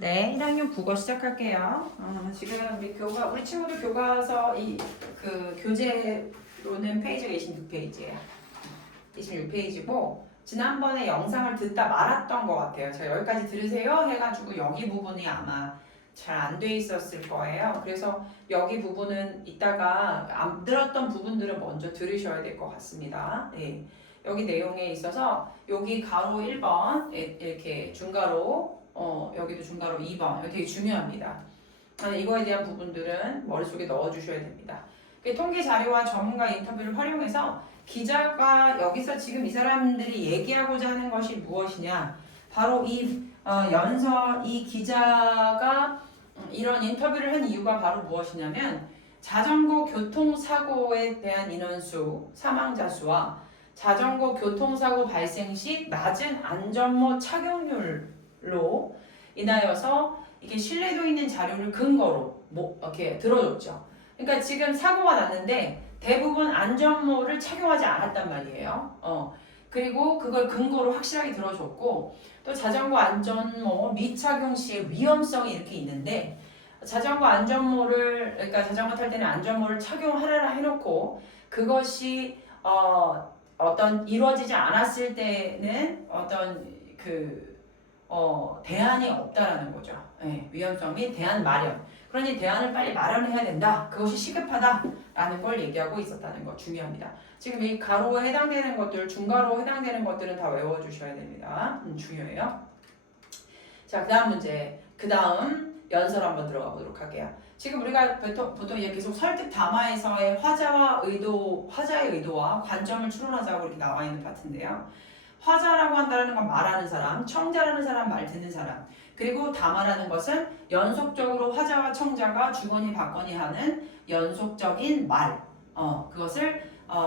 네, 1학년 국어 시작할게요. 지금 우리 친구들 교과서 교재로는 페이지가 26페이지예요. 26페이지고 지난번에 영상을 듣다 말았던 것 같아요. 제가 여기까지 들으세요 해가지고 여기 부분이 아마 잘 안 돼 있었을 거예요. 그래서 여기 부분은 이따가 안 들었던 부분들은 먼저 들으셔야 될 것 같습니다. 네. 여기 내용에 있어서 여기 가로 1번 이렇게 중가로 여기도 중가로 2번 이거 되게 중요합니다. 이거에 대한 부분들은 머릿속에 넣어주셔야 됩니다. 통계 자료와 전문가 인터뷰를 활용해서 기자가 여기서 지금 이 사람들이 얘기하고자 하는 것이 무엇이냐 바로 이 기자가 이런 인터뷰를 한 이유가 바로 무엇이냐면 자전거 교통사고에 대한 인원수, 사망자 수와 자전거 교통사고 발생 시 낮은 안전모 착용률로 인하여서 이게 신뢰도 있는 자료를 근거로 이렇게 들어줬죠. 그러니까 지금 사고가 났는데 대부분 안전모를 착용하지 않았단 말이에요. 그리고 그걸 근거로 확실하게 들어줬고 또 자전거 안전모 미착용 시의 위험성이 이렇게 있는데 자전거 안전모를 그러니까 자전거 탈 때는 안전모를 착용하라 해놓고 그것이 어떤 이루어지지 않았을 때는 어떤 대안이 없다라는 거죠. 네, 위험성 및 대안 마련. 그러니 대안을 빨리 마련을 해야 된다. 그것이 시급하다라는 걸 얘기하고 있었다는 거 중요합니다. 지금 이 가로에 해당되는 것들, 중가로 해당되는 것들은 다 외워주셔야 됩니다. 중요해요. 자, 그 다음 문제. 그 다음 연설 한번 들어가 보도록 할게요. 지금 우리가 보통 이제 계속 설득 담화에서의 화자의 의도와 관점을 추론하자고 이렇게 나와 있는 파트인데요. 화자라고 한다는 건 말하는 사람, 청자라는 사람, 말 듣는 사람. 그리고 담화라는 것은 연속적으로 화자와 청자가 주거니 받거니 하는 연속적인 말. 그것을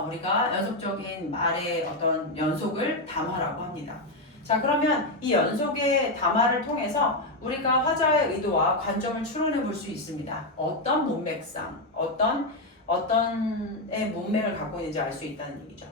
우리가 연속적인 말의 어떤 연속을 담화라고 합니다. 자, 그러면 이 연속의 담화를 통해서 우리가 화자의 의도와 관점을 추론해 볼 수 있습니다. 어떤 문맥상, 어떤의 문맥을 갖고 있는지 알 수 있다는 얘기죠.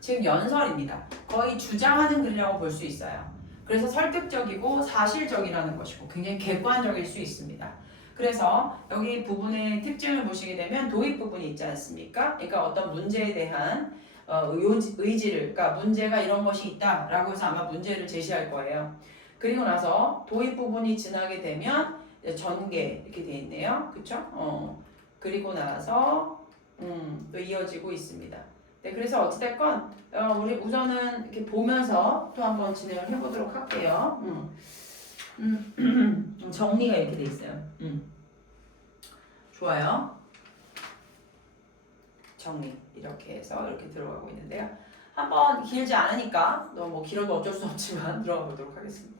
지금 연설입니다. 거의 주장하는 글이라고 볼 수 있어요. 그래서 설득적이고 사실적이라는 것이고 굉장히 객관적일 수 있습니다. 그래서 여기 부분의 특징을 보시게 되면 도입 부분이 있지 않습니까? 그러니까 어떤 문제에 대한 의지를, 그러니까 문제가 이런 것이 있다라고 해서 아마 문제를 제시할 거예요. 그리고 나서 도입 부분이 지나게 되면 전개 이렇게 돼 있네요. 그쵸? 그리고 나서 또 이어지고 있습니다. 네, 그래서 어찌됐건 우리 우선은 이렇게 보면서 또 한번 진행을 해보도록 할게요. 정리가 이렇게 돼 있어요. 좋아요. 정리 이렇게 해서 이렇게 들어가고 있는데요. 한번 길지 않으니까 너무 길어도 어쩔 수 없지만 들어가 보도록 하겠습니다.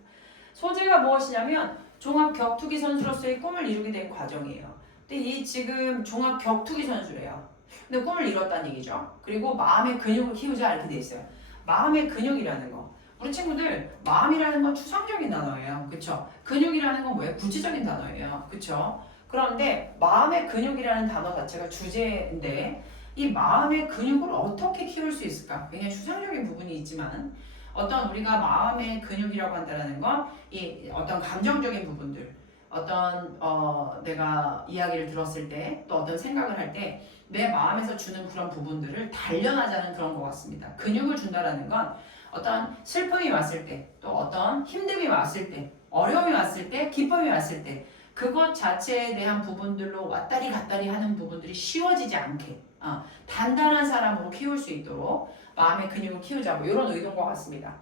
소재가 무엇이냐면 종합 격투기 선수로서의 꿈을 이루게 된 과정이에요. 근데 이 지금 종합 격투기 선수래요. 근데 꿈을 이뤘다는 얘기죠. 그리고 마음의 근육을 키우자 이렇게 돼 있어요. 마음의 근육이라는 거. 우리 친구들 마음이라는 건 추상적인 단어예요. 그쵸? 근육이라는 건 뭐예요? 구체적인 단어예요. 그쵸? 그런데 마음의 근육이라는 단어 자체가 주제인데 이 마음의 근육을 어떻게 키울 수 있을까? 굉장히 추상적인 부분이 있지만 어떤 우리가 마음의 근육이라고 한다는 건 이 어떤 감정적인 부분들 어떤 내가 이야기를 들었을 때 또 어떤 생각을 할 때 내 마음에서 주는 그런 부분들을 단련하자는 그런 것 같습니다. 근육을 준다라는 건 어떤 슬픔이 왔을 때 또 어떤 힘듦이 왔을 때 어려움이 왔을 때 기쁨이 왔을 때 그것 자체에 대한 부분들로 왔다리 갔다리 하는 부분들이 쉬워지지 않게 단단한 사람으로 키울 수 있도록 마음의 근육을 키우자고 이런 의도인 것 같습니다.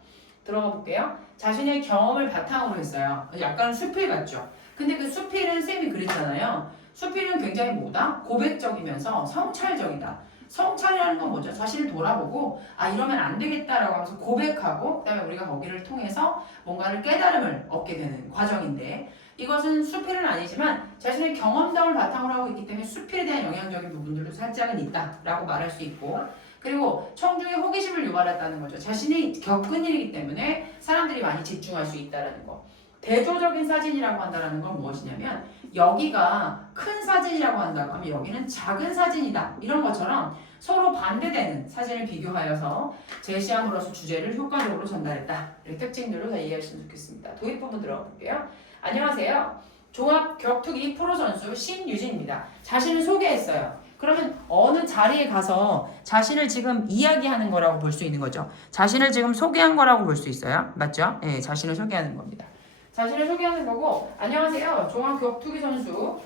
들어가 볼게요. 자신의 경험을 바탕으로 했어요. 약간 수필 같죠? 근데 그 수필은 쌤이 그랬잖아요. 수필은 굉장히 뭐다? 고백적이면서 성찰적이다. 성찰이라는 건 뭐죠? 자신을 돌아보고 이러면 안 되겠다라고 하면서 고백하고 그다음에 우리가 거기를 통해서 뭔가를 깨달음을 얻게 되는 과정인데 이것은 수필은 아니지만 자신의 경험담을 바탕으로 하고 있기 때문에 수필에 대한 영향적인 부분들도 살짝은 있다라고 말할 수 있고 그리고 청중의 호기심을 유발했다는 거죠. 자신이 겪은 일이기 때문에 사람들이 많이 집중할 수 있다는 거. 대조적인 사진이라고 한다는 건 무엇이냐면 여기가 큰 사진이라고 한다고 하면 여기는 작은 사진이다. 이런 것처럼 서로 반대되는 사진을 비교하여서 제시함으로써 주제를 효과적으로 전달했다. 이런 특징들로 다 이해하시면 좋겠습니다. 도입 부분 들어가 볼게요. 안녕하세요. 종합 격투기 프로 선수 신유진입니다. 자신을 소개했어요. 그러면 어느 자리에 가서 자신을 지금 이야기하는 거라고 볼 수 있는 거죠. 자신을 지금 소개한 거라고 볼 수 있어요. 맞죠? 네, 자신을 소개하는 겁니다. 자신을 소개하는 거고, 안녕하세요. 종합 격투기 선수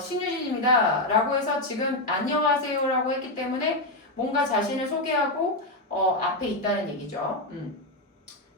신유진입니다. 라고 해서 지금 안녕하세요 라고 했기 때문에 뭔가 자신을 소개하고 앞에 있다는 얘기죠.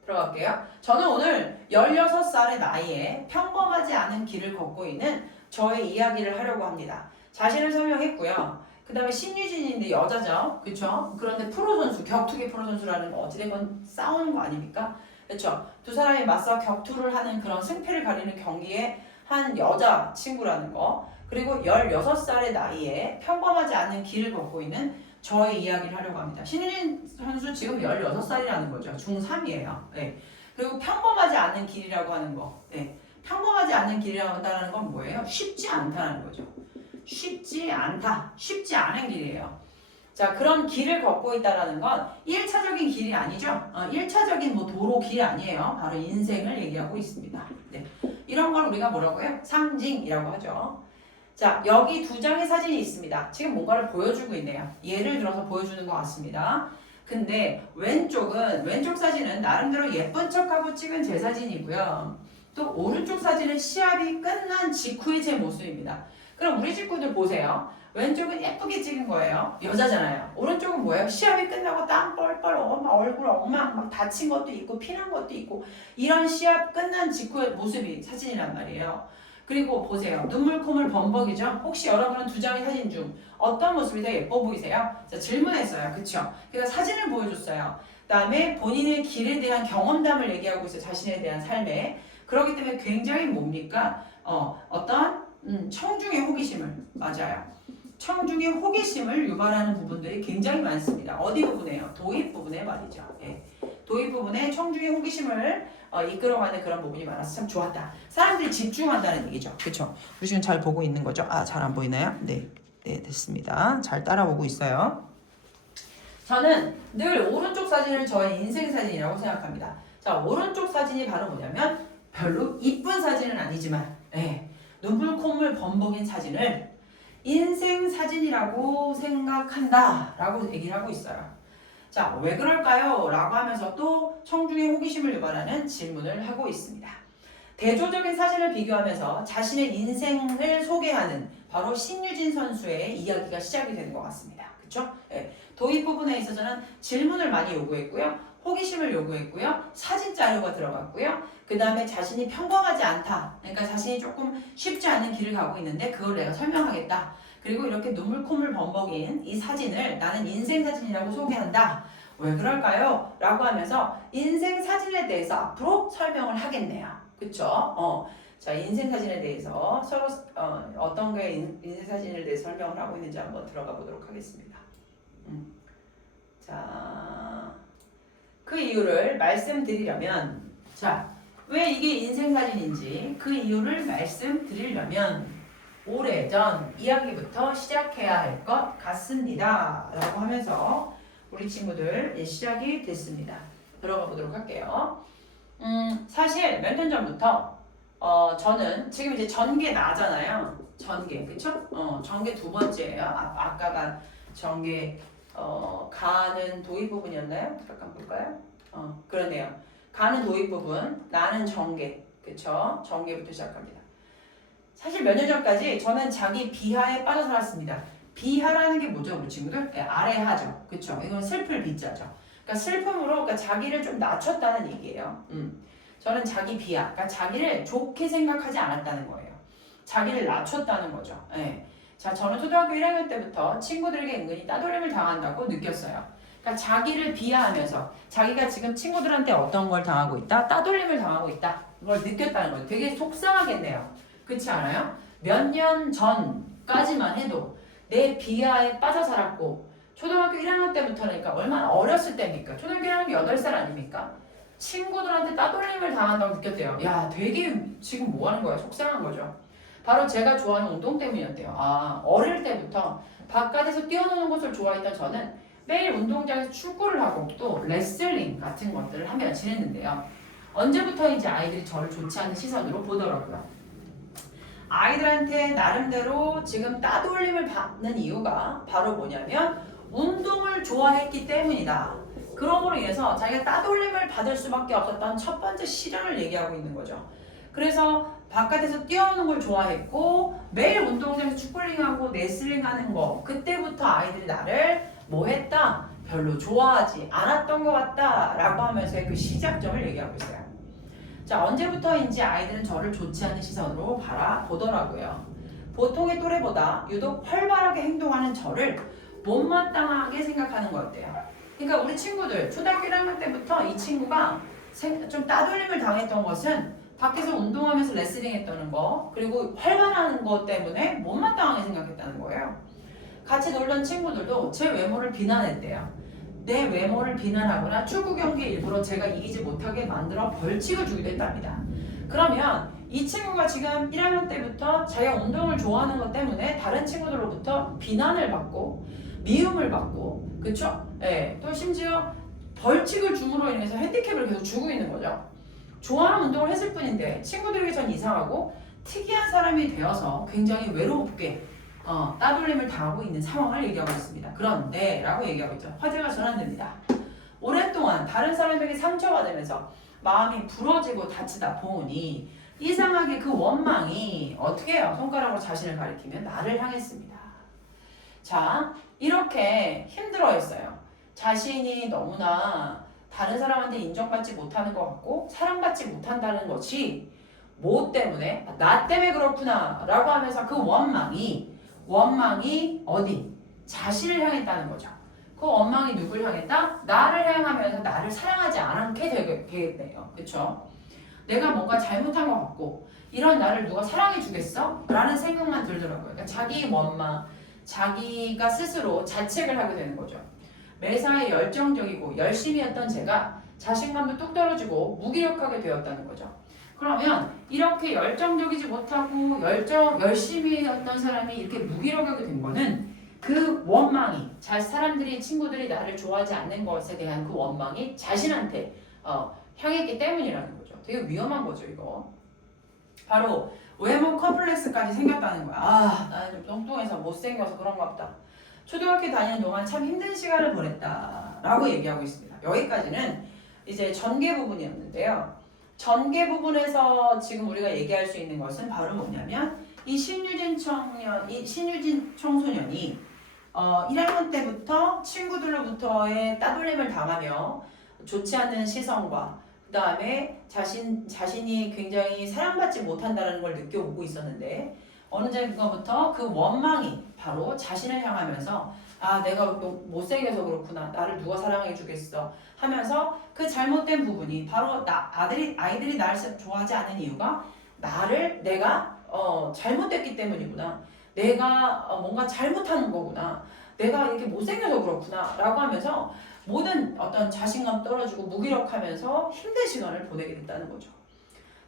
들어갈게요. 저는 오늘 16살의 나이에 평범하지 않은 길을 걷고 있는 저의 이야기를 하려고 합니다. 자신을 설명했고요. 그 다음에 신유진인데 여자죠. 그쵸? 그런데 프로 선수, 격투기 프로 선수라는 거 어찌되건 싸우는 거 아닙니까? 그쵸? 두 사람이 맞서 격투를 하는 그런 승패를 가리는 경기에 한 여자 친구라는 거. 그리고 16살의 나이에 평범하지 않은 길을 걷고 있는 저의 이야기를 하려고 합니다. 신유진 선수 지금 16살이라는 거죠. 중3이에요. 네. 그리고 평범하지 않은 길이라고 하는 거. 네. 평범하지 않은 길이라고 한다는 건 뭐예요? 쉽지 않다는 거죠. 쉽지 않다. 쉽지 않은 길이에요. 자, 그런 길을 걷고 있다는 건 1차적인 길이 아니죠. 1차적인 뭐 도로 길이 아니에요. 바로 인생을 얘기하고 있습니다. 네. 이런 걸 우리가 뭐라고요? 상징이라고 하죠. 자, 여기 두 장의 사진이 있습니다. 지금 뭔가를 보여주고 있네요. 예를 들어서 보여주는 것 같습니다. 근데 왼쪽 사진은 나름대로 예쁜 척하고 찍은 제 사진이고요. 또 오른쪽 사진은 시합이 끝난 직후의 제 모습입니다. 그럼 우리 친구들 보세요. 왼쪽은 예쁘게 찍은 거예요. 여자잖아요. 오른쪽은 뭐예요? 시합이 끝나고 땀 뻘뻘 얼굴 엉망 막 다친 것도 있고 피난 것도 있고 이런 시합 끝난 직후의 모습이 사진이란 말이에요. 그리고 보세요. 눈물 콧물 범벅이죠? 혹시 여러분은 두 장의 사진 중 어떤 모습이 더 예뻐 보이세요? 자, 질문했어요. 그쵸? 그래서 사진을 보여줬어요. 그 다음에 본인의 길에 대한 경험담을 얘기하고 있어요. 자신에 대한 삶에. 그렇기 때문에 굉장히 뭡니까? 어떤 청중의 호기심을 맞아요. 청중의 호기심을 유발하는 부분들이 굉장히 많습니다. 어디 부분에요? 도입 부분에 말이죠. 예. 도입 부분에 청중의 호기심을 이끌어가는 그런 부분이 많아서 참 좋았다. 사람들이 집중한다는 얘기죠. 그렇죠? 우리 지금 잘 보고 있는 거죠? 아, 잘 안 보이나요? 네, 네, 됐습니다. 잘 따라오고 있어요. 저는 늘 오른쪽 사진을 저의 인생 사진이라고 생각합니다. 자, 오른쪽 사진이 바로 뭐냐면 별로 이쁜 사진은 아니지만 눈물 콧물 범벅인 사진을 인생 사진이라고 생각한다 라고 얘기를 하고 있어요. 자, 왜 그럴까요? 라고 하면서 또 청중의 호기심을 유발하는 질문을 하고 있습니다. 대조적인 사진을 비교하면서 자신의 인생을 소개하는 바로 신유진 선수의 이야기가 시작이 되는 것 같습니다. 그렇죠? 도입 부분에 있어서는 질문을 많이 요구했고요. 호기심을 요구했고요. 사진 자료가 들어갔고요. 그 다음에 자신이 평범하지 않다. 그러니까 자신이 조금 쉽지 않은 길을 가고 있는데 그걸 내가 설명하겠다. 그리고 이렇게 눈물 콧물 범벅인 이 사진을 나는 인생 사진이라고 소개한다. 왜 그럴까요? 라고 하면서 인생 사진에 대해서 앞으로 설명을 하겠네요. 그쵸? 자, 인생 사진에 대해서 서로 어떤 게 인생 사진에 대해서 설명을 하고 있는지 한번 들어가 보도록 하겠습니다. 자, 그 이유를 말씀드리려면, 자, 왜 이게 인생 사진인지 그 이유를 말씀드리려면 오래전 이야기부터 시작해야 할 것 같습니다. 라고 하면서 우리 친구들 시작이 됐습니다. 들어가 보도록 할게요. 사실 몇 년 전부터 저는 지금 이제 전개 나잖아요. 전개, 그쵸? 전개 두 번째예요. 아까가 전개 가는 도입 부분이었나요? 잠깐 볼까요? 그러네요. 가는 도입 부분, 나는 전개, 그쵸? 전개부터 시작합니다. 사실 몇 년 전까지 저는 자기 비하에 빠져 살았습니다. 비하라는 게 뭐죠, 우리 친구들? 네, 아래하죠, 그쵸? 이건 슬플 비자죠. 그러니까 슬픔으로 그러니까 자기를 좀 낮췄다는 얘기예요. 저는 자기 비하, 그러니까 자기를 좋게 생각하지 않았다는 거예요. 자기를 낮췄다는 거죠. 네. 자, 저는 초등학교 1학년 때부터 친구들에게 은근히 따돌림을 당한다고 느꼈어요. 그러니까 자기를 비하하면서 자기가 지금 친구들한테 어떤 걸 당하고 있다? 따돌림을 당하고 있다. 그걸 느꼈다는 거예요. 되게 속상하겠네요. 그렇지 않아요? 몇 년 전까지만 해도 내 비하에 빠져 살았고 초등학교 1학년 때부터니까 그러니까 얼마나 어렸을 때입니까? 초등학교 1학년 8살 아닙니까? 친구들한테 따돌림을 당한다고 느꼈대요. 야, 되게 지금 뭐 하는 거야? 속상한 거죠. 바로 제가 좋아하는 운동 때문이었대요. 어릴 때부터 바깥에서 뛰어노는 것을 좋아했던 저는 매일 운동장에서 축구를 하고 또 레슬링 같은 것들을 하며 지냈는데요. 언제부터인지 아이들이 저를 좋지 않은 시선으로 보더라고요. 아이들한테 나름대로 지금 따돌림을 받는 이유가 바로 뭐냐면 운동을 좋아했기 때문이다. 그러므로 인해서 자기가 따돌림을 받을 수밖에 없었던 첫 번째 시련을 얘기하고 있는 거죠. 그래서 바깥에서 뛰어노는 걸 좋아했고 매일 운동장에서 축구링하고 레슬링하는 거 그때부터 아이들이 나를 뭐 했다? 별로 좋아하지 않았던 것 같다 라고 하면서 그 시작점을 얘기하고 있어요. 자, 언제부터인지 아이들은 저를 좋지 않은 시선으로 바라보더라고요. 보통의 또래보다 유독 활발하게 행동하는 저를 못마땅하게 생각하는 것 같아요. 그러니까 우리 친구들 초등학교 1학년 때부터 이 친구가 좀 따돌림을 당했던 것은 밖에서 운동하면서 레슬링 했다는 거 그리고 활발하는 것 때문에 못마땅하게 생각했다는 거예요. 같이 놀던 친구들도 제 외모를 비난했대요. 내 외모를 비난하거나 축구 경기에 일부러 제가 이기지 못하게 만들어 벌칙을 주기도 했답니다. 그러면 이 친구가 지금 1학년 때부터 자기가 운동을 좋아하는 것 때문에 다른 친구들로부터 비난을 받고 미움을 받고 그쵸? 예, 또 심지어 벌칙을 줌으로 인해서 핸디캡을 계속 주고 있는 거죠. 좋아하는 운동을 했을 뿐인데 친구들에게 전 이상하고 특이한 사람이 되어서 굉장히 외롭게 따돌림을 당하고 있는 상황을 얘기하고 있습니다. 그런데 라고 얘기하고 있죠. 화제가 전환됩니다. 오랫동안 다른 사람에게 상처받으면서 마음이 부러지고 다치다 보니 이상하게 그 원망이 어떻게 해요? 손가락으로 자신을 가리키면 나를 향했습니다. 자, 이렇게 힘들어했어요. 자신이 너무나 다른 사람한테 인정받지 못하는 것 같고 사랑받지 못한다는 것이 뭐 때문에? 나 때문에 그렇구나 라고 하면서 그 원망이 어디? 자신을 향했다는 거죠. 그 원망이 누굴 향했다? 나를 향하면서 나를 사랑하지 않게 되겠네요. 그쵸? 내가 뭔가 잘못한 것 같고 이런 나를 누가 사랑해 주겠어? 라는 생각만 들더라고요. 그러니까 자기 원망, 자기가 스스로 자책을 하게 되는 거죠. 매사에 열정적이고 열심히 했던 제가 자신감도 뚝 떨어지고 무기력하게 되었다는 거죠. 그러면 이렇게 열정적이지 못하고 열심히 했던 사람이 이렇게 무기력하게 된 거는 그 원망이 사람들이 친구들이 나를 좋아하지 않는 것에 대한 그 원망이 자신한테 향했기 때문이라는 거죠. 되게 위험한 거죠 이거. 바로 외모 컴플렉스까지 생겼다는 거야. 나는 좀 뚱뚱해서 못생겨서 그런가 보다. 초등학교 다니는 동안 참 힘든 시간을 보냈다 라고 얘기하고 있습니다. 여기까지는 이제 전개 부분이었는데요. 전개 부분에서 지금 우리가 얘기할 수 있는 것은 바로 뭐냐면 이 신유진 청소년이 1학년 때부터 친구들로부터의 따돌림을 당하며 좋지 않은 시선과 그 다음에 자신이 굉장히 사랑받지 못한다는 걸 느껴오고 있었는데 어느 순간부터 그 원망이 바로 자신을 향하면서 내가 못생겨서 그렇구나 나를 누가 사랑해 주겠어 하면서 그 잘못된 부분이 바로 아이들이 나를 좋아하지 않는 이유가 내가 잘못됐기 때문이구나 내가 뭔가 잘못하는 거구나 내가 이렇게 못생겨서 그렇구나 라고 하면서 모든 어떤 자신감 떨어지고 무기력하면서 힘든 시간을 보내게 됐다는 거죠.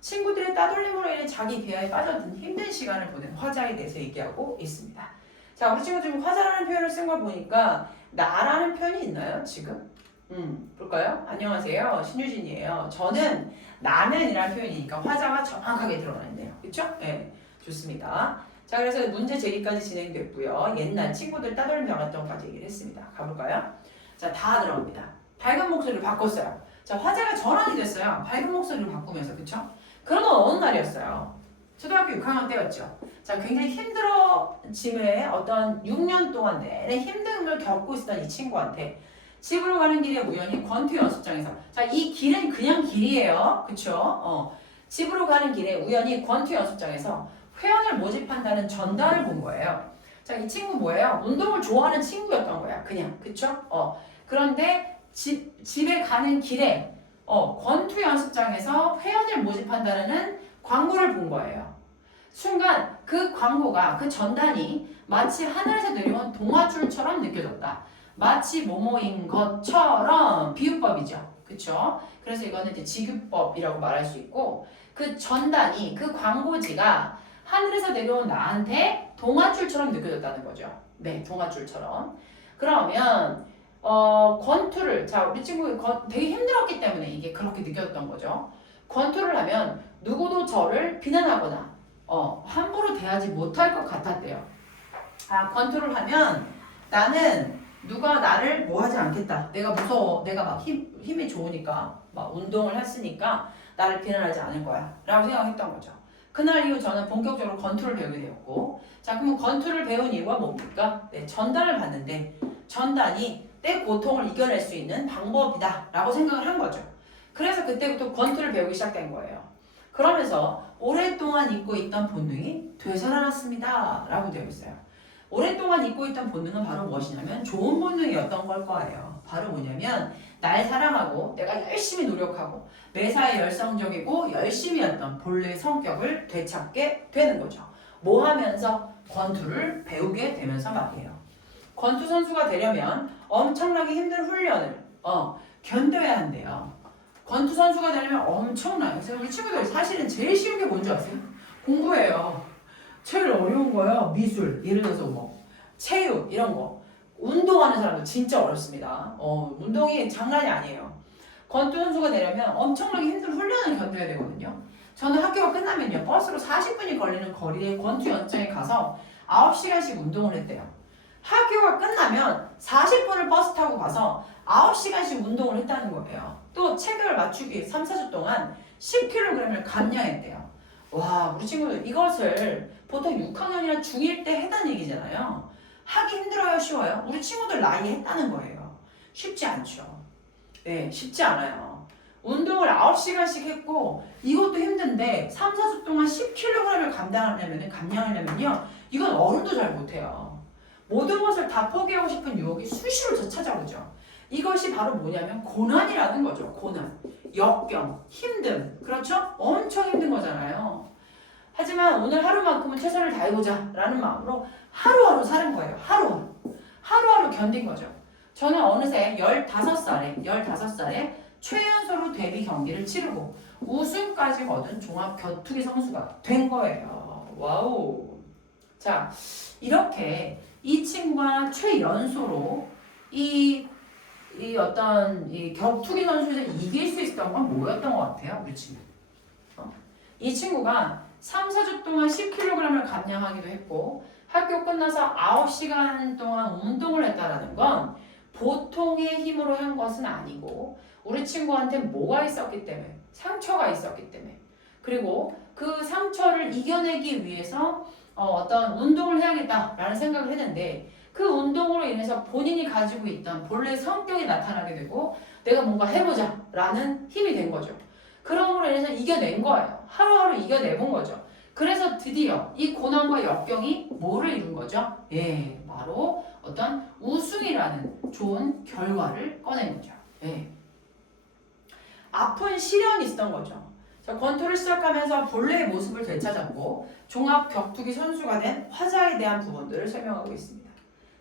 친구들의 따돌림으로 인해 자기 비하에 빠져든 힘든 시간을 보낸 화자에 대해서 얘기하고 있습니다. 자, 우리 친구 지금 화자라는 표현을 쓴 거 보니까 나라는 표현이 있나요, 지금? 볼까요? 안녕하세요, 신유진이에요. 저는 나는 이라는 표현이니까 화자가 정확하게 드러나 있네요. 그쵸? 네, 좋습니다. 자, 그래서 문제 제기까지 진행됐고요. 옛날 친구들 따돌림 당했던 것까지 얘기를 했습니다. 가볼까요? 자, 다 들어갑니다. 밝은 목소리를 바꿨어요. 자, 화자가 전환이 됐어요. 밝은 목소리를 바꾸면서, 그쵸? 그러던 어느 날이었어요. 초등학교 6학년 때였죠. 자, 굉장히 힘들어짐에 어떤 6년 동안 내내 힘듦을 겪고 있었던 이 친구한테 집으로 가는 길에 우연히 권투 연습장에서 이 길은 그냥 길이에요. 그쵸? 집으로 가는 길에 우연히 권투 연습장에서 회원을 모집한다는 전단을 본 거예요. 자, 이 친구 뭐예요? 운동을 좋아하는 친구였던 거야. 그냥. 그쵸? 그런데 집에 가는 길에 권투 연습장에서 회원을 모집한다는 광고를 본 거예요. 순간 그 광고가 그 전단이 마치 하늘에서 내려온 동화줄처럼 느껴졌다. 마치 뭐뭐인 것처럼 비유법이죠. 그쵸? 그래서 이거는 이제 직유법이라고 말할 수 있고 그 전단이 그 광고지가 하늘에서 내려온 나한테 동화줄처럼 느껴졌다는 거죠. 네, 동화줄처럼. 그러면 권투를 우리 친구 되게 힘들었기 때문에 이게 그렇게 느껴졌던 거죠. 권투를 하면 누구도 저를 비난하거나 함부로 대하지 못할 것 같았대요. 아, 권투를 하면 나는 누가 나를 뭐 하지 않겠다. 내가 무서워. 내가 막 힘이 좋으니까 막 운동을 했으니까 나를 비난하지 않을 거야 라고 생각했던 거죠. 그날 이후 저는 본격적으로 권투를 배우게 되었고, 자, 그럼 권투를 배운 이유가 뭡니까? 네, 전단을 받는데 전단이 내 고통을 이겨낼 수 있는 방법이다 라고 생각을 한 거죠. 그래서 그때부터 권투를 배우기 시작된 거예요. 그러면서 오랫동안 잊고 있던 본능이 되살아났습니다 라고 되어 있어요. 오랫동안 잊고 있던 본능은 바로 무엇이냐면 좋은 본능이었던 걸 거예요. 바로 뭐냐면 날 사랑하고 내가 열심히 노력하고 매사에 열성적이고 열심히 했던 본래의 성격을 되찾게 되는 거죠. 뭐 하면서? 권투를 배우게 되면서 말이에요. 권투 선수가 되려면 엄청나게 힘든 훈련을 견뎌야 한대요. 권투 선수가 되려면 엄청나요. 그래서 우리 친구들 사실은 제일 쉬운 게 뭔지 아세요? 공부예요. 제일 어려운 거예요. 미술, 예를 들어서 뭐 체육 이런 거. 운동하는 사람도 진짜 어렵습니다. 운동이 장난이 아니에요. 권투 선수가 되려면 엄청나게 힘든 훈련을 견뎌야 되거든요. 저는 학교가 끝나면요 버스로 40분이 걸리는 거리의 권투 연장에 가서 9시간씩 운동을 했대요. 학교가 끝나면 40분을 버스 타고 가서 9시간씩 운동을 했다는 거예요. 또 체격을 맞추기 위해 3, 4주 동안 10kg을 감량했대요. 와, 우리 친구들 이것을 보통 6학년이나 중1 때 했다는 얘기잖아요. 하기 힘들어요? 쉬워요? 우리 친구들 나이에 했다는 거예요. 쉽지 않죠. 네, 쉽지 않아요. 운동을 9시간씩 했고 이것도 힘든데 3, 4주 동안 10kg을 감량하려면요 이건 어른도 잘 못해요. 모든 것을 다 포기하고 싶은 유혹이 수시로 찾아오죠. 이것이 바로 뭐냐면 고난이라는 거죠. 고난, 역경, 힘듦. 그렇죠? 엄청 힘든 거잖아요. 하지만 오늘 하루만큼은 최선을 다해보자 라는 마음으로 하루하루 사는 거예요. 하루하루 견딘 거죠. 저는 어느새 15살에 최연소로 데뷔 경기를 치르고 우승까지 거둔 종합 격투기 선수가 된 거예요. 와우. 자, 이렇게 이 친구가 최연소로 이 어떤 이 격투기 선수에서 이길 수 있었던 건 뭐였던 것 같아요, 우리 친구? 이 친구가 3, 4주 동안 10kg을 감량하기도 했고 학교 끝나서 9시간 동안 운동을 했다라는 건 보통의 힘으로 한 것은 아니고 우리 친구한테 뭐가 있었기 때문에 상처가 있었기 때문에 그리고 그 상처를 이겨내기 위해서 어떤 운동을 해야겠다라는 생각을 했는데 그 운동으로 인해서 본인이 가지고 있던 본래 성격이 나타나게 되고 내가 뭔가 해보자 라는 힘이 된 거죠. 그럼으로 인해서 이겨낸 거예요. 하루하루 이겨내본 거죠. 그래서 드디어 이 고난과 역경이 뭐를 이룬 거죠? 예, 바로 어떤 우승이라는 좋은 결과를 꺼낸 거죠. 예. 아픈 시련이 있었던 거죠. 자, 권투를 시작하면서 본래의 모습을 되찾았고 종합 격투기 선수가 된 화자에 대한 부분들을 설명하고 있습니다.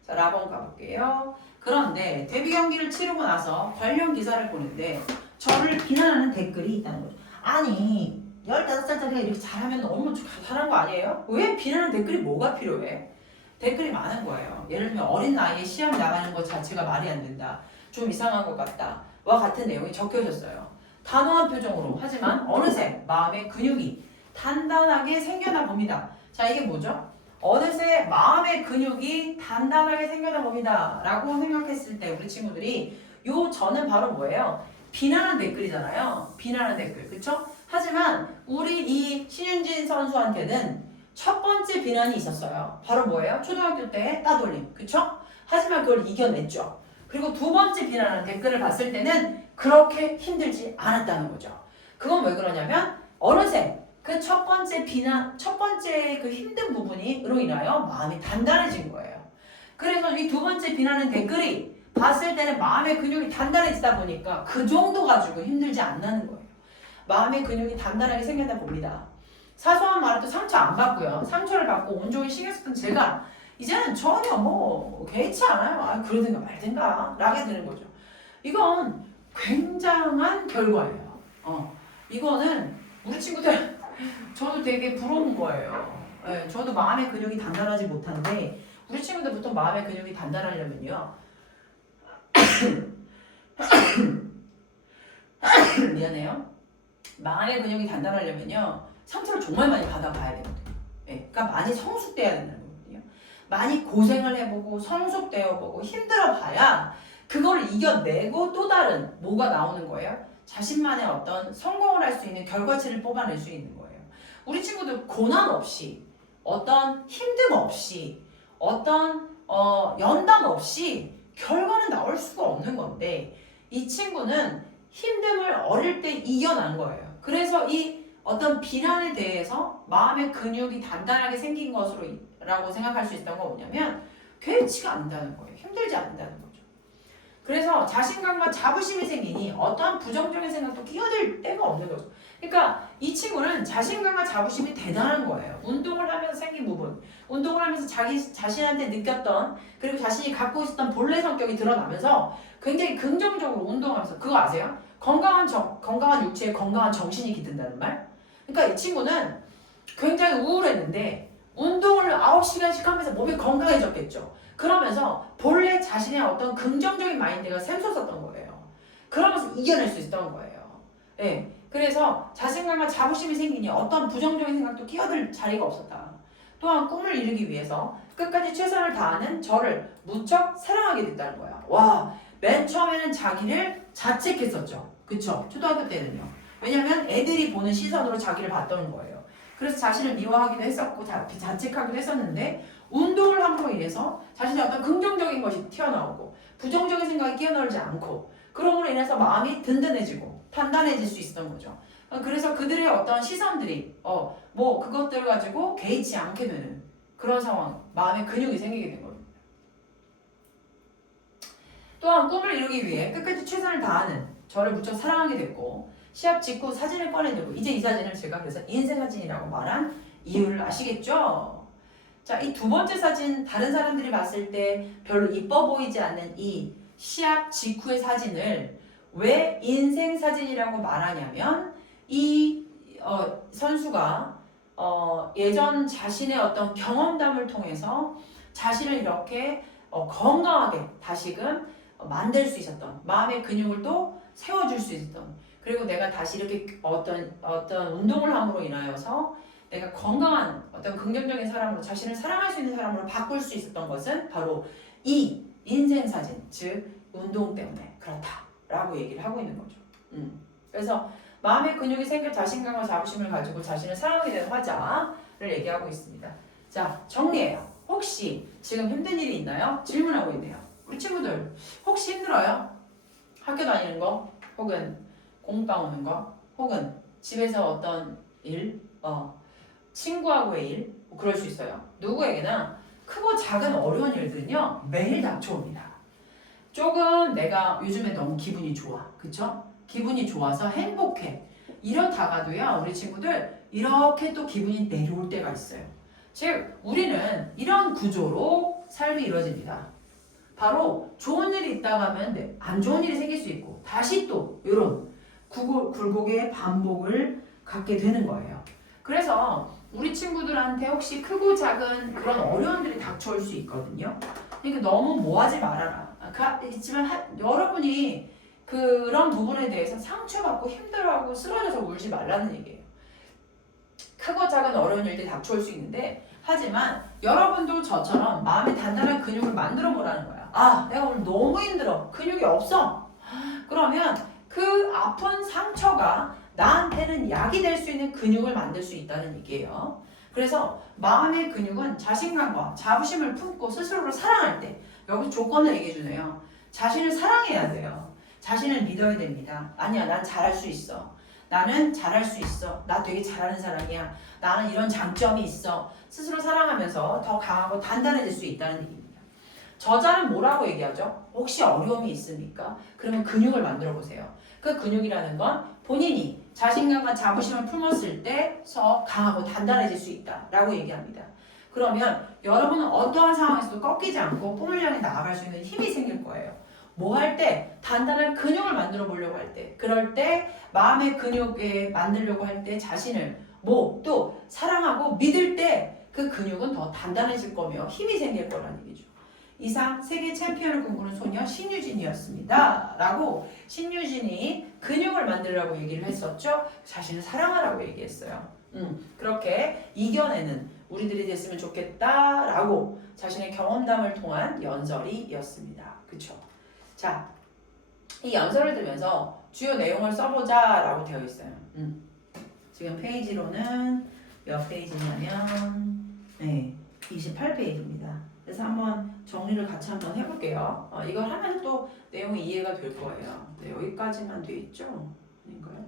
자, 라본 가볼게요. 그런데 데뷔 경기를 치르고 나서 관련 기사를 보는데 저를 비난하는 댓글이 있다는 거죠. 아니 15살짜리가 이렇게 잘하면 너무 잘한 거 아니에요? 왜 비난하는 댓글이 뭐가 필요해? 댓글이 많은 거예요. 예를 들면 어린 나이에 시합 나가는 것 자체가 말이 안 된다. 좀 이상한 것 같다. 와 같은 내용이 적혀 있었어요. 단호한 표정으로 하지만 어느새 마음의 근육이 단단하게 생겨나 봅니다. 자, 이게 뭐죠? 어느새 마음의 근육이 단단하게 생겨나 봅니다 라고 생각했을 때 우리 친구들이 저는 바로 뭐예요? 비난한 댓글이잖아요. 비난한 댓글, 그쵸? 하지만 우리 이 신윤진 선수한테는 첫 번째 비난이 있었어요. 바로 뭐예요? 초등학교 때 따돌림, 그쵸? 하지만 그걸 이겨냈죠. 그리고 두 번째 비난하는 댓글을 봤을 때는 그렇게 힘들지 않았다는 거죠. 그건 왜 그러냐면 어느새 그 첫 번째 그 힘든 부분으로 인하여 마음이 단단해진 거예요. 그래서 이 두 번째 비난하는 댓글이 봤을 때는 마음의 근육이 단단해지다 보니까 그 정도 가지고 힘들지 않다는 거예요. 마음의 근육이 단단하게 생겼다 봅니다. 사소한 말도 상처 안 받고요. 상처를 받고 온종일 신경 썼던 제가 이제는 전혀 개의치 않아요. 아, 그러든가 말든가 라게 되는 거죠. 이건 굉장한 결과예요. 이거는 우리 친구들 저도 되게 부러운 거예요. 네, 저도 마음의 근육이 단단하지 못한데 우리 친구들 보통 마음의 근육이 단단하려면요. 미안해요. 마음의 근육이 단단하려면요 상처를 정말 많이 받아봐야 되거든요. 예, 그러니까 많이 성숙돼야 된다는 거거든요. 많이 고생을 해보고 성숙되어보고 힘들어봐야 그걸 이겨내고 또 다른 뭐가 나오는 거예요? 자신만의 어떤 성공을 할 수 있는 결과치를 뽑아낼 수 있는 거예요. 우리 친구들 고난 없이 어떤 힘듦 없이 어떤 연단 없이 결과는 나올 수가 없는 건데 이 친구는 힘듦을 어릴 때 이겨난 거예요. 그래서 이 어떤 비난에 대해서 마음의 근육이 단단하게 생긴 것으로라고 생각할 수 있다는 건 뭐냐면 괴치가 않는다는 거예요. 힘들지 않는다는 거죠. 그래서 자신감과 자부심이 생기니 어떠한 부정적인 생각도 끼어들 데가 없는 거죠. 그러니까 이 친구는 자신감과 자부심이 대단한 거예요. 운동을 하면서 생긴 부분, 운동을 하면서 자신한테 느꼈던 그리고 자신이 갖고 있었던 본래 성격이 드러나면서 굉장히 긍정적으로 운동하면서 그거 아세요? 건강한 육체에 건강한 정신이 깃든다는 말? 그러니까 이 친구는 굉장히 우울했는데 운동을 9시간씩 하면서 몸이 건강해졌겠죠. 그러면서 본래 자신의 어떤 긍정적인 마인드가 샘솟았던 거예요. 그러면서 이겨낼 수 있었던 거예요. 네. 그래서 자신감과 자부심이 생기니 어떤 부정적인 생각도 끼어들 자리가 없었다. 또한 꿈을 이루기 위해서 끝까지 최선을 다하는 저를 무척 사랑하게 됐다는 거야. 와, 맨 처음에는 자기를 자책했었죠. 그쵸? 초등학교 때는요. 왜냐면 애들이 보는 시선으로 자기를 봤던 거예요. 그래서 자신을 미워하기도 했었고 자책하기도 했었는데 운동을 함으로 인해서 자신의 어떤 긍정적인 것이 튀어나오고 부정적인 생각이 끼어들지 않고 그럼으로 인해서 마음이 든든해지고 단단해질 수 있었던 거죠. 그래서 그들의 어떤 시선들이 뭐 그것들을 가지고 개의치 않게 되는 그런 상황, 마음의 근육이 생기게 된 겁니다. 또한 꿈을 이루기 위해 끝까지 최선을 다하는 저를 무척 사랑하게 됐고 시합 직후 사진을 꺼내들고 이제 이 사진을 제가 그래서 인생 사진이라고 말한 이유를 아시겠죠? 자, 이 두 번째 사진 다른 사람들이 봤을 때 별로 이뻐 보이지 않는 이 시합 직후의 사진을 왜 인생 사진이라고 말하냐면 이 선수가 예전 자신의 어떤 경험담을 통해서 자신을 이렇게 건강하게 다시금 만들 수 있었던 마음의 근육을 또 세워줄 수 있었던 그리고 내가 다시 이렇게 어떤 운동을 함으로 인하여서 내가 건강한 어떤 긍정적인 사람으로 자신을 사랑할 수 있는 사람으로 바꿀 수 있었던 것은 바로 이 인생 사진, 즉 운동 때문에 그렇다라고 얘기를 하고 있는 거죠. 그래서 마음의 근육이 생겨 자신감과 자부심을 가지고 자신을 사랑하게 된 화자를 얘기하고 있습니다. 자, 정리해요. 혹시 지금 힘든 일이 있나요? 질문하고 있네요. 우리 친구들 혹시 힘들어요? 학교 다니는 거? 혹은 공부방 오는 거? 혹은 집에서 어떤 일? 친구하고의 일? 뭐 그럴 수 있어요. 누구에게나 크고 작은 어려운 일들은요 매일 닥쳐옵니다. 조금 내가 요즘에 너무 기분이 좋아. 그쵸? 기분이 좋아서 행복해. 이러다가도요 우리 친구들 이렇게 또 기분이 내려올 때가 있어요. 즉 우리는 이런 구조로 삶이 이루어집니다. 바로 좋은 일이 있다가 하면 안 좋은 일이 생길 수 있고 다시 또 이런 굴곡의 반복을 갖게 되는 거예요. 그래서 우리 친구들한테 혹시 크고 작은 그런 어려움들이 닥쳐올 수 있거든요. 그러니까 너무 뭐하지 말아라. 있지만 여러분이 그런 부분에 대해서 상처받고 힘들어하고 쓰러져서 울지 말라는 얘기예요. 크고 작은 어려운 일들이 닥쳐올 수 있는데 하지만 여러분도 저처럼 마음의 단단한 근육을 만들어 보라는 거야. 아, 내가 오늘 너무 힘들어. 근육이 없어. 그러면 그 아픈 상처가 나한테는 약이 될 수 있는 근육을 만들 수 있다는 얘기예요. 그래서 마음의 근육은 자신감과 자부심을 품고 스스로를 사랑할 때 여기 조건을 얘기해 주네요. 자신을 사랑해야 돼요. 자신을 믿어야 됩니다. 아니야, 난 잘할 수 있어. 나는 잘할 수 있어. 나 되게 잘하는 사람이야. 나는 이런 장점이 있어. 스스로 사랑하면서 더 강하고 단단해질 수 있다는 얘기입니다. 저자는 뭐라고 얘기하죠? 혹시 어려움이 있습니까? 그러면 근육을 만들어 보세요. 그 근육이라는 건 본인이 자신감과 자부심을 품었을 때서 강하고 단단해질 수 있다라고 얘기합니다. 그러면 여러분은 어떠한 상황에서도 꺾이지 않고 꿈을 향해 나아갈 수 있는 힘이 생길 거예요. 뭐 할 때? 단단한 근육을 만들어 보려고 할 때, 그럴 때 마음의 근육에 만들려고 할 때 자신을 또 사랑하고 믿을 때 그 근육은 더 단단해질 거며 힘이 생길 거라는 얘기죠. 이상 세계 챔피언을 꿈꾸는 소녀 신유진이었습니다. 라고 신유진이 근육을 만들라고 얘기를 했었죠. 자신을 사랑하라고 얘기했어요. 그렇게 이겨내는 우리들이 됐으면 좋겠다라고 자신의 경험담을 통한 연설이었습니다. 그쵸? 자, 이 연설을 들으면서 주요 내용을 써보자라고 되어 있어요. 지금 페이지로는 몇 페이지냐면 28페이지입니다. 그래서 한번 정리를 같이 한번 해볼게요. 이걸 하면 또 내용이 이해가 될 거예요. 네, 여기까지만 돼 있죠? 아닌가요?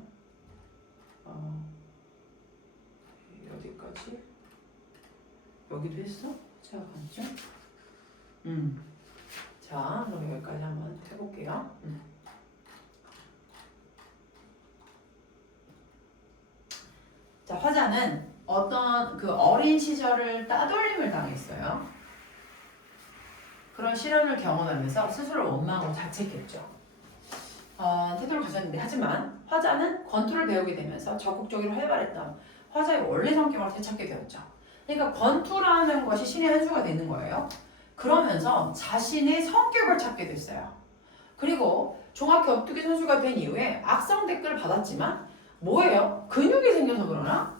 어디까지? 여기도 했어? 제가 갔죠? 자, 그럼 여기까지 한번 해볼게요. 자, 화자는 어떤 그 어린 시절을 따돌림을 당했어요. 그런 시련을 경험하면서 스스로 원망하고 자책했죠. 태도를 가졌는데 하지만 화자는 권투를 배우게 되면서 적극적으로 활발했던 화자의 원래 성격을 되찾게 되었죠. 그러니까 권투라는 것이 신의 한 수가 되는 거예요. 그러면서 자신의 성격을 찾게 됐어요. 그리고 종합격투기 선수가 된 이후에 악성 댓글을 받았지만 뭐예요? 근육이 생겨서 그러나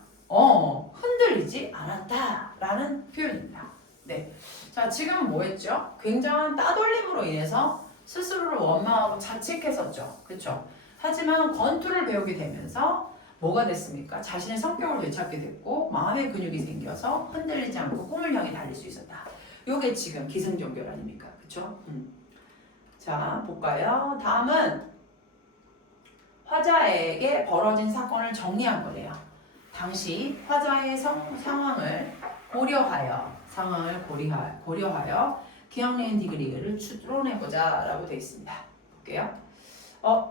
흔들리지 않았다라는 표현입니다. 네. 자, 지금 뭐 했죠? 굉장한 따돌림으로 인해서 스스로를 원망하고 자책했었죠. 그렇죠? 하지만 권투를 배우게 되면서 뭐가 됐습니까? 자신의 성격을 되찾게 됐고 마음의 근육이 생겨서 흔들리지 않고 꿈을 향해 달릴 수 있었다. 요게 지금 기승전결 아닙니까? 그렇죠? 자, 볼까요? 다음은 화자에게 벌어진 사건을 정리한 거래요. 당시 화자의 상황을 고려하여 기억력 디그리를 추론해보자 라고 되어 있습니다. 볼게요.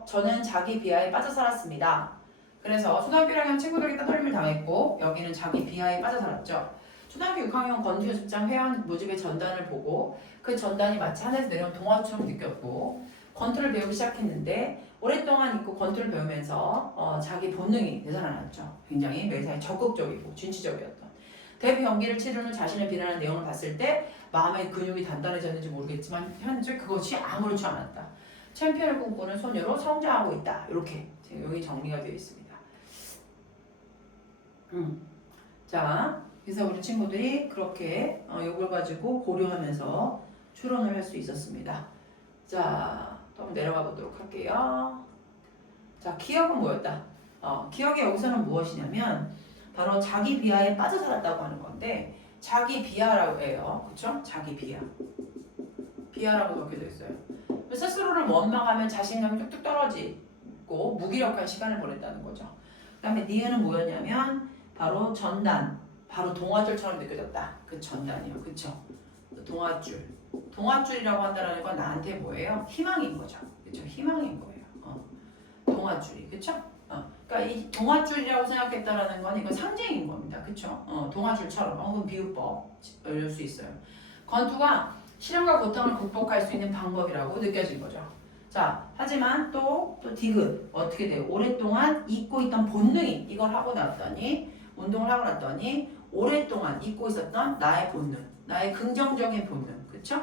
저는 자기 비하에 빠져 살았습니다. 그래서 초등학교 1학년 친구들에게 따돌림을 당했고 여기는 자기 비하에 빠져 살았죠. 초등학교 6학년 권투 연습장 회원 모집의 전단을 보고 그 전단이 마치 하늘에서 내려온 동화처럼 느꼈고 권투를 배우기 시작했는데 오랫동안 있고 권투를 배우면서 자기 본능이 되살아났죠. 굉장히 매사에 적극적이고 진취적이었던. 데뷔 경기를 치르는 자신을 비난하는 내용을 봤을 때 마음의 근육이 단단해졌는지 모르겠지만 현재 그것이 아무렇지 않았다. 챔피언을 꿈꾸는 소녀로 성장하고 있다. 이렇게 여기 정리가 되어 있습니다. 자, 그래서 우리 친구들이 그렇게 이걸 가지고 고려하면서 추론을 할 수 있었습니다. 자, 또 한번 내려가 보도록 할게요. 자, 기억은 뭐였다? 기억이 여기서는 무엇이냐면 바로 자기 비하에 빠져 살았다고 하는 건데 자기 비하라고 해요. 그쵸? 자기 비하. 비하라고 적혀져 있어요. 스스로를 원망하면 자신감이 뚝뚝 떨어지고 무기력한 시간을 보냈다는 거죠. 그 다음에 니은은 뭐였냐면 바로 전단, 바로 동화줄처럼 느껴졌다. 그 전단이요. 그쵸? 동화줄. 동화줄이라고 한다는 건 나한테 뭐예요? 희망인 거죠. 그쵸? 희망인 거예요. 동화줄이. 그쵸? 그러니까 이 동화줄이라고 생각했다라는 건 이건 상징인 겁니다. 그쵸? 동화줄처럼 혹은 비유법 열릴 수 있어요. 권투가 시련과 고통을 극복할 수 있는 방법이라고 느껴진 거죠. 자, 하지만 또 디귿 어떻게 돼요? 오랫동안 잊고 있던 본능이 이걸 하고 났더니 운동을 하고 났더니 오랫동안 잊고 있었던 나의 본능, 나의 긍정적인 본능, 그쵸?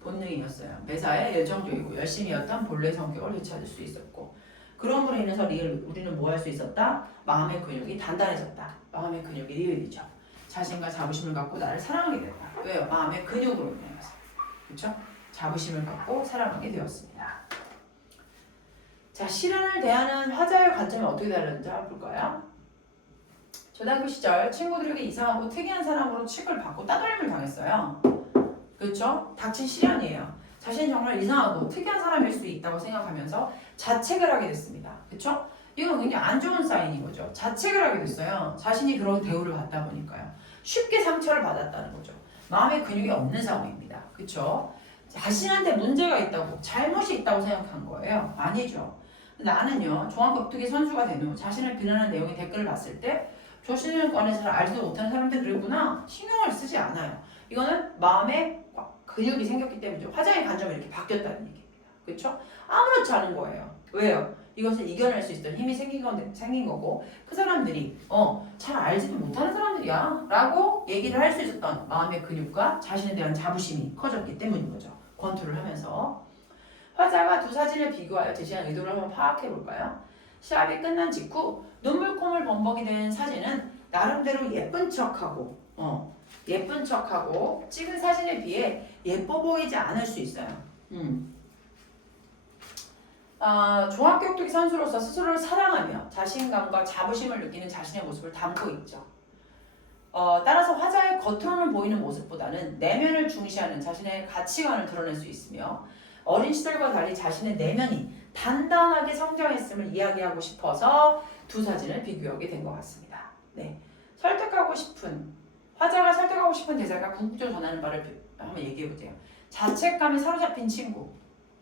본능이었어요. 매사에 열정적이고 열심히였던 본래 성격을 되찾을 수 있었고 그럼으로 인해서 우리는 뭐 할 수 있었다? 마음의 근육이 단단해졌다. 마음의 근육이 리을이죠. 자신과 자부심을 갖고 나를 사랑하게 됐다. 왜요? 마음의 근육으로 인해서. 그렇죠? 자부심을 갖고 사랑하게 되었습니다. 자, 시련을 대하는 화자의 관점이 어떻게 다른지 한번 볼까요? 초등학교 시절 친구들에게 이상하고 특이한 사람으로 취급을 받고 따돌림을 당했어요. 그렇죠? 닥친 시련이에요. 자신이 정말 이상하고 특이한 사람일 수 있다고 생각하면서 자책을 하게 됐습니다. 그렇죠? 이건 굉장히 안 좋은 사인인 거죠. 자책을 하게 됐어요. 자신이 그런 대우를 받다 보니까요. 쉽게 상처를 받았다는 거죠. 마음의 근육이 없는 상황입니다. 그렇죠? 자신한테 문제가 있다고, 잘못이 있다고 생각한 거예요. 아니죠. 나는요, 종합격투기 선수가 된 후 자신을 비난하는 내용의 댓글을 봤을 때 자신을 관해 잘 알지도 못하는 사람한테 그랬구나 신경을 쓰지 않아요. 이거는 마음에 근육이 생겼기 때문이죠. 화자의 관점이 이렇게 바뀌었다는 얘기입니다. 그렇죠? 아무렇지 않은 거예요. 왜요? 이것을 이겨낼 수 있던 힘이 생긴 거고 그 사람들이 잘 알지도 못하는 사람들이야 라고 얘기를 할 수 있었던 마음의 근육과 자신에 대한 자부심이 커졌기 때문인 거죠. 권투를 하면서. 화자가 두 사진을 비교하여 제시한 의도를 한번 파악해 볼까요? 시합이 끝난 직후 눈물콧물 범벅이 된 사진은 나름대로 예쁜 척하고 찍은 사진에 비해 예뻐 보이지 않을 수 있어요. 종합격투기 선수로서 스스로를 사랑하며 자신감과 자부심을 느끼는 자신의 모습을 담고 있죠. 따라서 화자의 겉으로는 보이는 모습보다는 내면을 중시하는 자신의 가치관을 드러낼 수 있으며 어린 시절과 달리 자신의 내면이 단단하게 성장했음을 이야기하고 싶어서 두 사진을 비교하게 된 것 같습니다. 네, 화자가 설득하고 싶은 대사가 궁극적으로 전하는 바를 한번 얘기해보세요. 자책감에 사로잡힌 친구.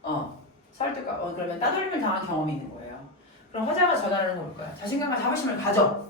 그러면 따돌림을 당한 경험이 있는 거예요. 그럼 화자가 전하는 건 뭘까요? 자신감과 자부심을 가져.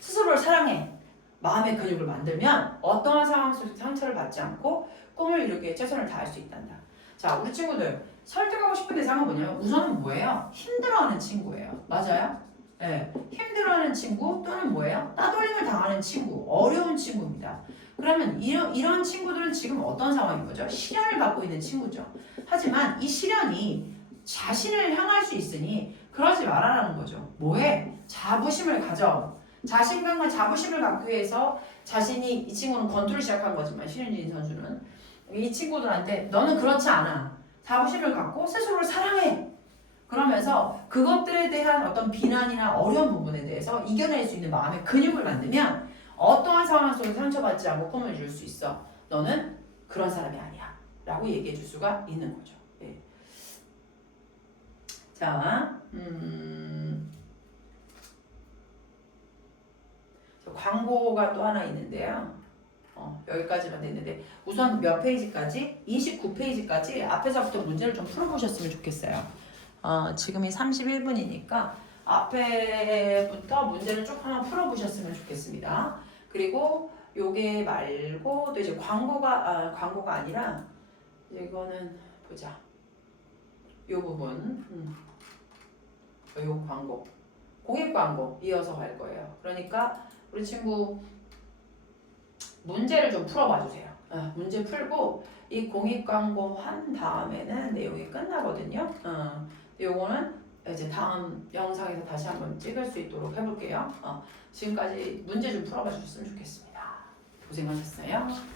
스스로를 사랑해. 마음의 근육을 만들면 어떠한 상황 속에서 상처를 받지 않고 꿈을 이루기에 최선을 다할 수 있단다. 자, 우리 친구들 설득하고 싶은 대상은 뭐냐면 우선은 뭐예요? 힘들어하는 친구예요. 맞아요? 네, 힘들어하는 친구 또는 뭐예요? 따돌림을 당하는 친구, 어려운 친구입니다. 그러면 이런 친구들은 지금 어떤 상황인 거죠? 시련을 받고 있는 친구죠. 하지만 이 시련이 자신을 향할 수 있으니 그러지 말아라는 거죠. 뭐해? 자부심을 가져. 자신감과 자부심을 갖기 위해서 이 친구는 권투를 시작한 거지만 신현진 선수는 이 친구들한테 너는 그렇지 않아. 자부심을 갖고 스스로를 사랑해. 그러면서 그것들에 대한 어떤 비난이나 어려운 부분에 대해서 이겨낼 수 있는 마음의 근육을 만들면 어떠한 상황 속에서 상처받지 않고 꿈을 이룰 수 있어. 너는 그런 사람이 아니야. 라고 얘기해 줄 수가 있는 거죠. 네. 자, 광고가 또 하나 있는데요. 여기까지만 됐는데 우선 몇 페이지까지? 29페이지까지 앞에서부터 문제를 좀 풀어보셨으면 좋겠어요. 지금이 31분이니까 앞에부터 문제를 쭉 한번 풀어보셨으면 좋겠습니다. 그리고 요게 말고 또 이제 광고가 아니라 이거는 보자. 요 부분, 요 광고, 공익 광고 이어서 갈 거예요. 그러니까 우리 친구 문제를 좀 풀어봐 주세요. 문제 풀고 이 공익 광고 한 다음에는 내용이 끝나거든요. 요거는 이제 다음 영상에서 다시 한번 찍을 수 있도록 해볼게요. 지금까지 문제 좀 풀어봐 주셨으면 좋겠습니다. 고생하셨어요.